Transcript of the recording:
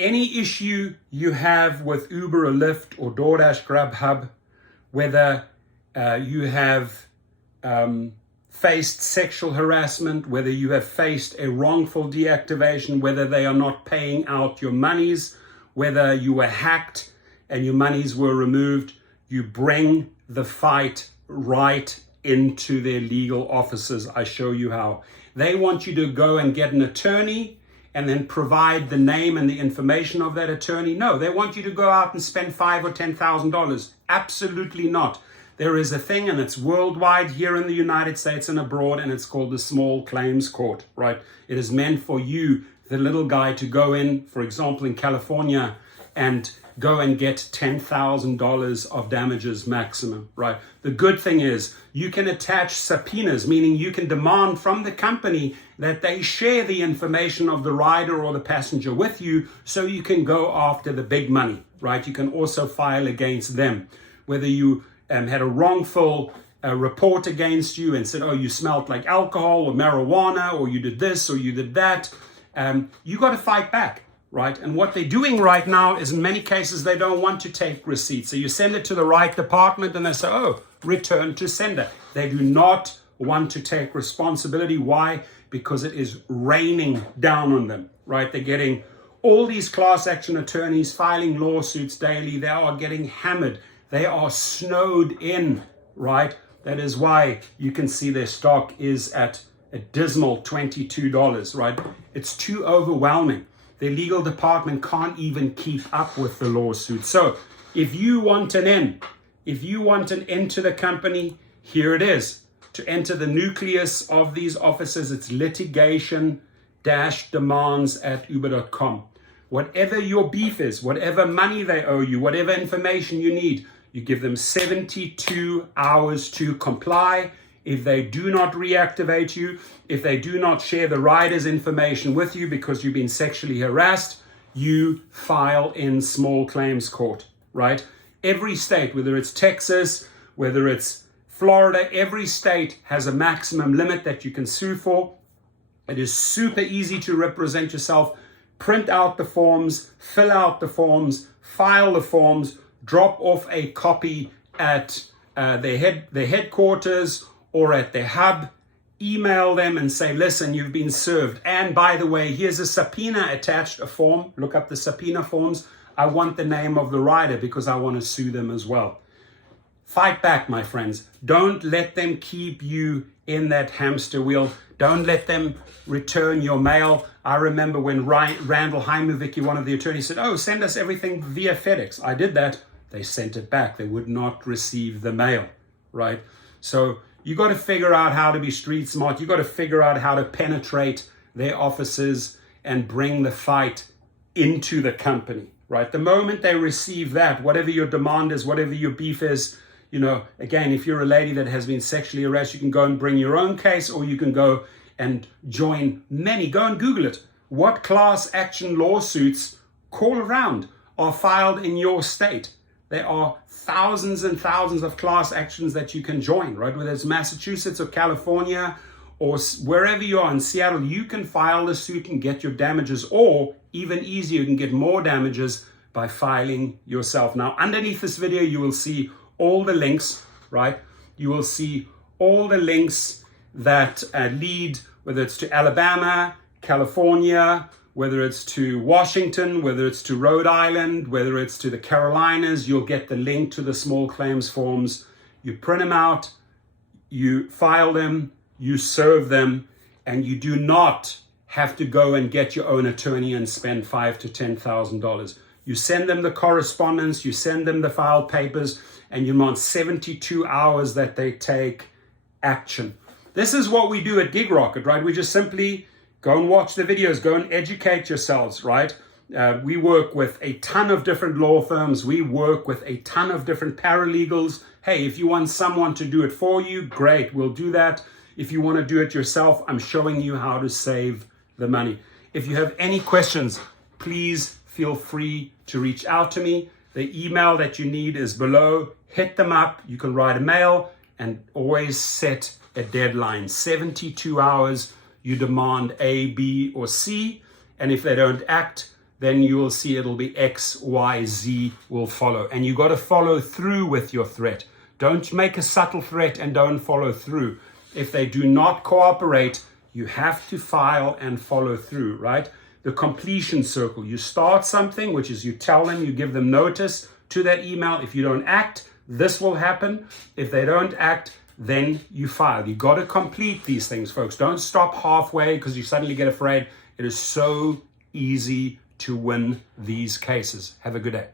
Any issue you have with Uber or Lyft or DoorDash, Grubhub, whether you have faced sexual harassment, whether you have faced a wrongful deactivation, whether they are not paying out your monies, whether you were hacked and your monies were removed, you bring the fight right into their legal offices. I show you how. They want you to go and get an attorney and then provide the name and the information of that attorney. No, they want you to go out and spend $5,000 or $10,000. Absolutely not. There is a thing, and it's worldwide here in the United States and abroad, and it's called the Small Claims Court, right? It is meant for you, the little guy, to go in, for example, in California, and go and get $10,000 of damages maximum, right? The good thing is you can attach subpoenas, meaning you can demand from the company that they share the information of the rider or the passenger with you so you can go after the big money, right? You can also file against them. Whether you had a wrongful report against you and said, oh, you smelled like alcohol or marijuana, or you did this or you did that, you got to fight back, right? And what they're doing right now is, in many cases, they don't want to take receipts. So you send it to the right department and they say, oh, return to sender. They do not want to take responsibility. Why? Because it is raining down on them, right? They're getting all these class action attorneys filing lawsuits daily. They are getting hammered. They are snowed in, right? That is why you can see their stock is at a dismal $22, right? It's too overwhelming. Their legal department can't even keep up with the lawsuit. So if you want an end, to the company, here it is. To enter the nucleus of these offices, it's litigation-demands at uber.com. Whatever your beef is, whatever money they owe you, whatever information you need, you give them 72 hours to comply. If they do not reactivate you, if they do not share the rider's information with you because you've been sexually harassed, you file in small claims court, right? Every state, whether it's Texas, whether it's Florida, every state has a maximum limit that you can sue for. It is super easy to represent yourself. Print out the forms, fill out the forms, file the forms, drop off a copy at their headquarters or at their hub, email them and say, listen, you've been served. And by the way, here's a subpoena attached, a form. Look up the subpoena forms. I want the name of the rider because I want to sue them as well. Fight back, my friends. Don't let them keep you in that hamster wheel. Don't let them return your mail. I remember when Randall Heimovicki, one of the attorneys, said, oh, send us everything via FedEx. I did that. They sent it back. They would not receive the mail, right? So you got to figure out how to be street smart. You got to figure out how to penetrate their offices and bring the fight into the company, right? The moment they receive that, whatever your demand is, whatever your beef is, again, if you're a lady that has been sexually harassed, you can go and bring your own case, or you can go and join many. Go and Google it. What class action lawsuits, call around, are filed in your state? There are thousands and thousands of class actions that you can join, right? Whether it's Massachusetts or California or wherever you are in Seattle, you can file a suit and get your damages, or even easier, you can get more damages by filing yourself. Now, underneath this video, you will see all the links, right? You will see all the links that lead, whether it's to Alabama, California, whether it's to Washington, whether it's to Rhode Island, whether it's to the Carolinas. You'll get the link to the small claims forms. You print them out, you file them, you serve them, and you do not have to go and get your own attorney and spend $5,000 to $10,000. You send them the correspondence, you send them the filed papers, and you want 72 hours that they take action. This is what we do at Gig Rocket, right? We just simply go and watch the videos, go and educate yourselves, right? We work with a ton of different law firms. We work with a ton of different paralegals. Hey, if you want someone to do it for you, great, we'll do that. If you want to do it yourself, I'm showing you how to save the money. If you have any questions, please feel free to reach out to me. The email that you need is below. Hit them up. You can write a mail, and always set a deadline. 72 hours. You demand A, B, or C, and if they don't act, then you will see it'll be X, Y, Z will follow. And you got to follow through with your threat. Don't make a subtle threat and don't follow through. If they do not cooperate, you have to file and follow through, right? The completion circle. You start something, which is you tell them, you give them notice to that email. If you don't act, this will happen. If they don't act, then you file. You got to complete these things, folks. Don't stop halfway because you suddenly get afraid. It is so easy to win these cases. Have a good day.